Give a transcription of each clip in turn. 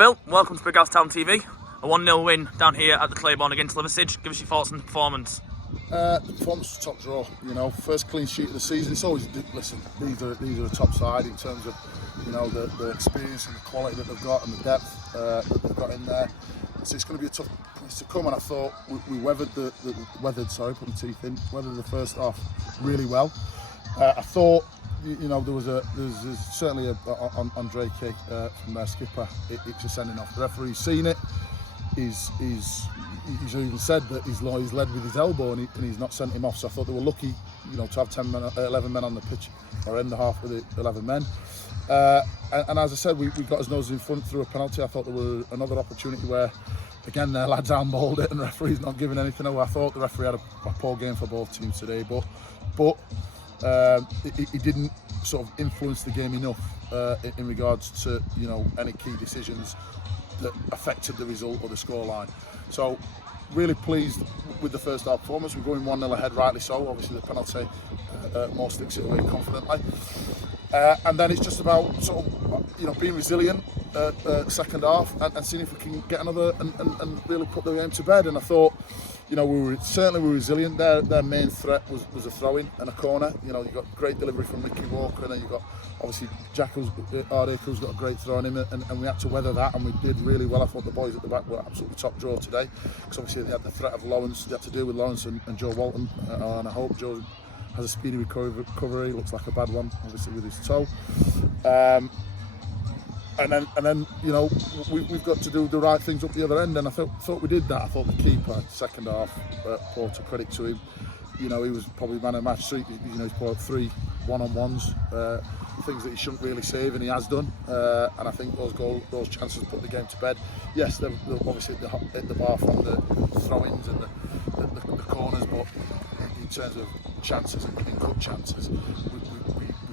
Phil, welcome to Big House Town TV. A 1-0 win down here at the Claiborne against Liversedge. Give us your thoughts on the performance. The performance was top draw. First clean sheet of the season. It's always listen. These are a top side in terms of the experience and the quality that they've got and the depth that they've got in there. So it's going to be a tough place to come. And I thought we weathered the first half really well. I thought there was certainly on Drake from their skipper. It's a sending off. The referee's seen it. He's even said that he's led with his elbow and he's not sent him off. So I thought they were lucky, to have 11 men on the pitch, or end the half with 11 men. And as I said, we got his nose in front through a penalty. I thought there was another opportunity where, again, their lads handballed it and the referee's not giving anything away. I thought the referee had a poor game for both teams today, but he didn't sort of influence the game enough in regards to any key decisions that affected the result or the scoreline. So really pleased with the first half performance. We're going 1-0 ahead, rightly so. Obviously the penalty more sticks it away confidently. And then it's just about sort of being resilient second half and seeing if we can get another and really put the game to bed. And I thought we were resilient. Their main threat was a throw-in and a corner. You got great delivery from Ricky Walker, and then you got obviously Jack who's got a great throw on him, and we had to weather that, and we did really well. I thought the boys at the back were absolutely top draw today, because obviously they had the threat of Lawrence. They had to deal with Lawrence and Joe Walton, and I hope Joe has a speedy recovery. Looks like a bad one, obviously with his toe. And then we've got to do the right things up the other end, and I thought we did that. I thought the keeper second half, Porter, credit to him. He was probably man of the match. He's put out 3 one-on-ones, things that he shouldn't really save, and he has done. And I think those chances put the game to bed. Yes, they're obviously hit the bar from the throw-ins and the corners, but in terms of chances and cut chances, we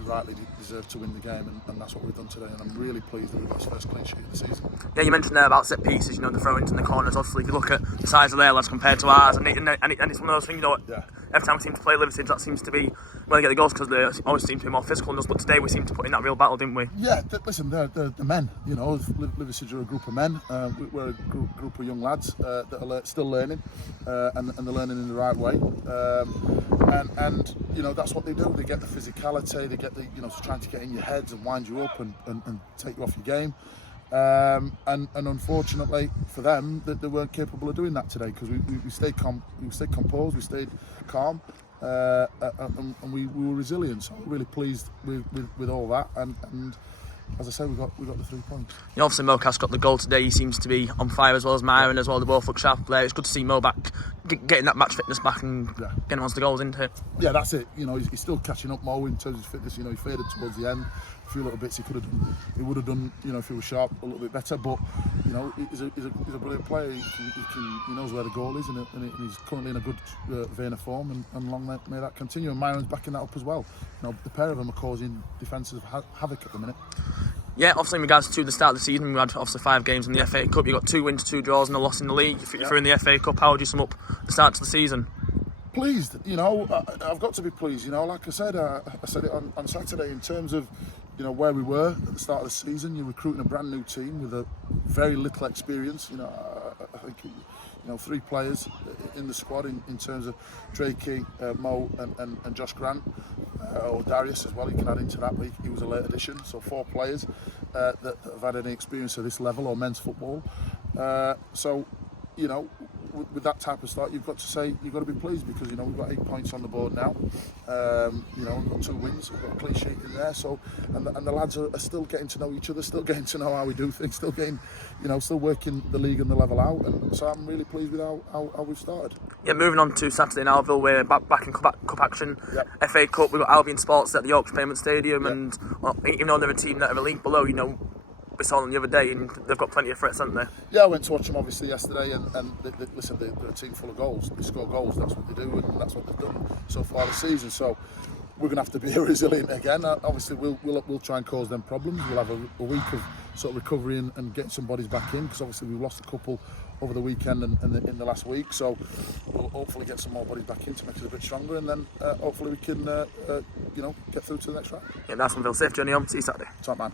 rightly deserve to win the game, and that's what we've done today. And I'm really pleased that we've got his first clean sheet of the season. Yeah, you mentioned there about set pieces, the throw-ins and the corners. Obviously, if you look at the size of their lads compared to ours, and it's one of those things, Yeah. Every time we seem to play Liversedge, that seems to be where they get the goals, because they always seem to be more physical than us. But today we seem to put in that real battle, didn't we? Yeah, listen, they're the men. Liversedge are a group of men. We're a group of young lads that are still learning, and they're learning in the right way. And that's what they do. They get the physicality. They get the trying to get in your heads and wind you up and take you off your game. And unfortunately for them, they weren't capable of doing that today, because we stayed composed, we stayed calm, and we were resilient. So I'm really pleased with all that. And as I say, we got the 3 points. Obviously Moca's got the goal today. He seems to be on fire, as well as Myron as well. They both look sharp there. It's good to see Mo back, getting that match fitness back and getting onto the goals, isn't it? Yeah, that's it. He's still catching up, Mo, in terms of fitness. He faded towards the end. A few little bits he would have done, if he was sharp, a little bit better. But he's a brilliant player. He knows where the goal is, and he's currently in a good vein of form, and long may that continue. And Myron's backing that up as well. The pair of them are causing defensive havoc at the minute. Yeah, obviously in regards to the start of the season, we had obviously 5 games in the FA Cup. You got 2 wins, 2 draws, and a loss in the league. If you're in the FA Cup, how would you sum up the start to the season? Pleased, I've got to be pleased. Like I said, I said it on Saturday, in terms of where we were at the start of the season. You're recruiting a brand new team with a very little experience. I think 3 players in the squad in terms of Drakey, Mo and Josh Grant, or Darius as well. You can add into that, but he was a late addition. So 4 players that have had any experience at this level or men's football. With that type of start, you've got to be pleased, because we've got 8 points on the board now. We've got 2 wins, we've got a clean sheet in there. So and the lads are still getting to know each other, still getting to know how we do things, still getting, still working the league and the level out. And so I'm really pleased with how we've started. Yeah, moving on to Saturday in Alville, we're back in cup action. Yep. FA Cup, we've got Albion Sports at the Yorkshire Payment Stadium, Yep. and even though they're a team that are a league below, we saw them the other day, and they've got plenty of threats, haven't they? Yeah, I went to watch them obviously yesterday, and listen, they're a team full of goals. They score goals, that's what they do, and that's what they've done so far this season. So we're going to have to be resilient again. Obviously, we'll try and cause them problems. We'll have a week of sort of recovery and getting some bodies back in, because obviously we've lost a couple over the weekend and in the last week. So we'll hopefully get some more bodies back in to make us a bit stronger, and then hopefully we can get through to the next round. Yeah, that's from VILLS. Safe journey home. See you Saturday. Top man.